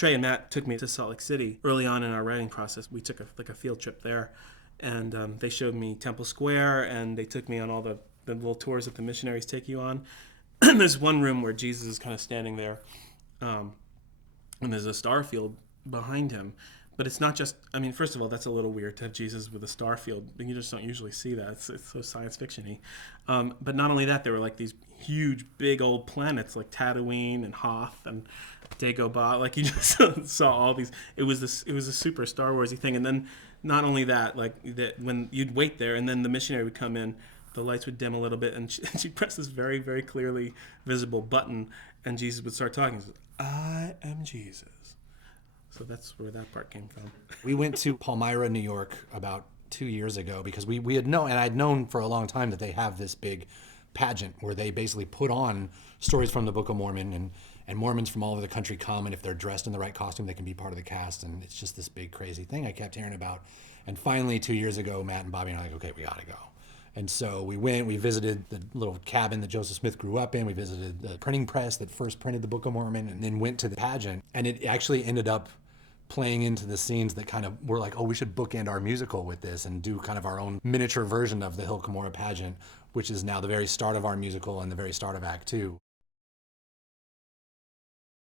Trey and Matt took me to Salt Lake City early on in our writing process. We took a field trip there, and they showed me Temple Square, and they took me on all the little tours that the missionaries take you on. There's one room where Jesus is kind of standing there, and there's a star field behind him. But it's not just, I mean, first of all, that's a little weird to have Jesus with a star field. You just don't usually see that. It's so science fiction-y. But not only that, there were like these huge, big old planets like Tatooine and Hoth and Dagobah. Like you just saw all these. It was a super Star Wars-y thing. And then not only that, when you'd wait there and then the missionary would come in, the lights would dim a little bit and she'd press this very, very clearly visible button and Jesus would start talking. He said, "I am Jesus." So that's where that part came from. We went to Palmyra, New York about 2 years ago because we had known, and I'd known for a long time that they have this big pageant where they basically put on stories from the Book of Mormon, and Mormons from all over the country come, and if they're dressed in the right costume, they can be part of the cast, and it's just this big crazy thing I kept hearing about. And finally, 2 years ago, Matt and Bobby and I were like, okay, we gotta go. And so we went, we visited the little cabin that Joseph Smith grew up in, we visited the printing press that first printed the Book of Mormon, and then went to the pageant. And it actually ended up playing into the scenes that kind of were like, oh, we should bookend our musical with this and do kind of our own miniature version of the Hill Cumorah pageant, which is now the very start of our musical and the very start of Act 2.